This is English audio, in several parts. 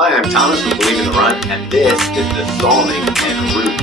Hi, I'm Thomas from Believe in the Run, and this is the Salming enRoute.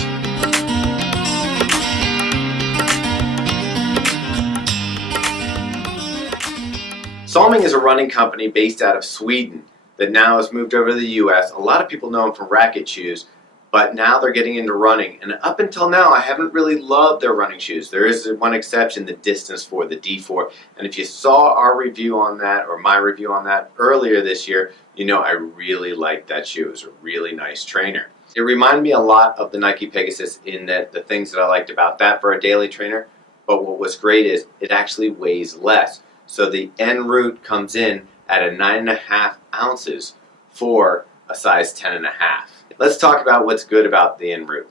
Salming is a running company based out of Sweden that now has moved over to the US. A lot of people know them from racket shoes, but now they're getting into running. And up until now, I haven't really loved their running shoes. There is one exception, the Distance 4, the D4. And if you saw our review on that, or my review on that earlier this year, you know I really liked that shoe. It was a really nice trainer. It reminded me a lot of the Nike Pegasus in that the things that I liked about that for a daily trainer, but what was great is it actually weighs less. So the enRoute comes in at a 9.5 ounces for a size 10.5. Let's talk about what's good about the enRoute.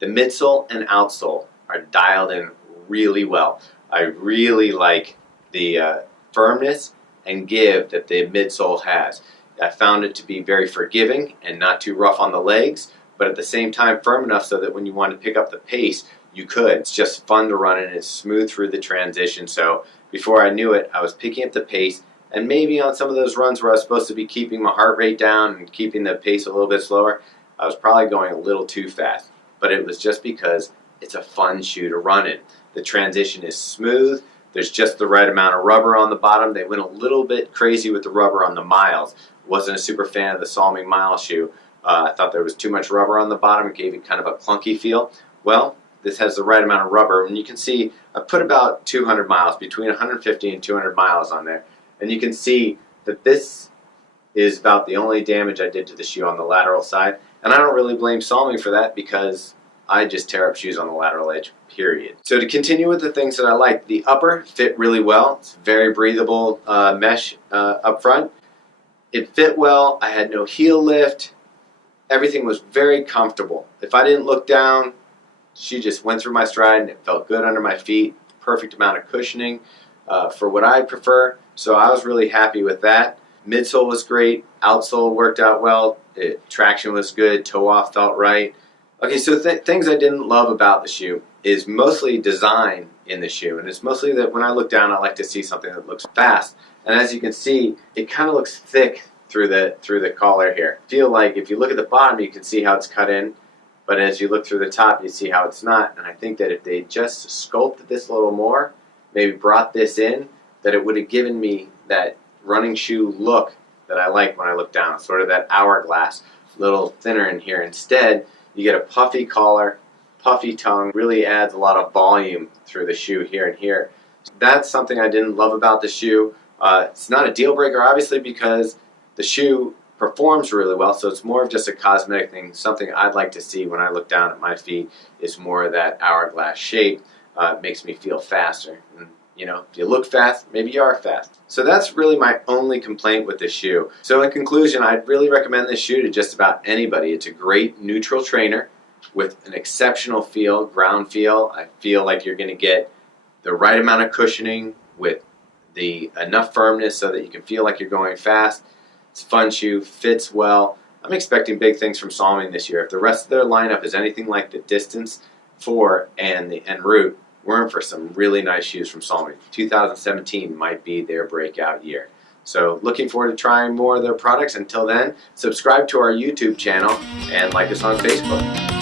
The midsole and outsole are dialed in really well. I really like the firmness and give that the midsole has. I found it to be very forgiving and not too rough on the legs, but at the same time firm enough so that when you want to pick up the pace, you could. It's just fun to run and it's smooth through the transition. So before I knew it, I was picking up the pace, and maybe on some of those runs where I was supposed to be keeping my heart rate down and keeping the pace a little bit slower, I was probably going a little too fast. But it was just because it's a fun shoe to run in. The transition is smooth. There's just the right amount of rubber on the bottom. They went a little bit crazy with the rubber on the miles. Wasn't a super fan of the Salming mile shoe. I thought there was too much rubber on the bottom. It gave it kind of a clunky feel. Well, this has the right amount of rubber, and you can see I put about 200 miles, between 150 and 200 miles on there, and you can see that this is about the only damage I did to the shoe on the lateral side, and I don't really blame Salming for that because I just tear up shoes on the lateral edge, period. So to continue with the things that I like, the upper fit really well. It's very breathable mesh up front. It fit well. I had no heel lift. Everything was very comfortable. If I didn't look down, she just went through my stride and it felt good under my feet. Perfect amount of cushioning for what I prefer. So I was really happy with that. Midsole was great. Outsole worked out well. Traction was good. Toe off felt right. Okay, so things I didn't love about the shoe is mostly design in the shoe. And it's mostly that when I look down, I like to see something that looks fast. And as you can see, it kind of looks thick through the collar here. I feel like if you look at the bottom, you can see how it's cut in. But as you look through the top, you see how it's not. And I think that if they just sculpted this a little more, maybe brought this in, that it would have given me that running shoe look that I like when I look down. Sort of that hourglass, a little thinner in here. Instead, you get a puffy collar, puffy tongue, really adds a lot of volume through the shoe here and here. That's something I didn't love about the shoe. It's not a deal breaker, obviously, because the shoe performs really well, so it's more of just a cosmetic thing. Something I'd like to see when I look down at my feet is more of that hourglass shape. It makes me feel faster. And, you know, if you look fast, maybe you are fast. So that's really my only complaint with this shoe. So in conclusion, I'd really recommend this shoe to just about anybody. It's a great neutral trainer with an exceptional feel, ground feel. I feel like you're going to get the right amount of cushioning with enough firmness so that you can feel like you're going fast. It's a fun shoe, fits well. I'm expecting big things from Salming this year. If the rest of their lineup is anything like the Distance 4 and the enRoute, we're in for some really nice shoes from Salming. 2017 might be their breakout year. So looking forward to trying more of their products. Until then, subscribe to our YouTube channel and like us on Facebook.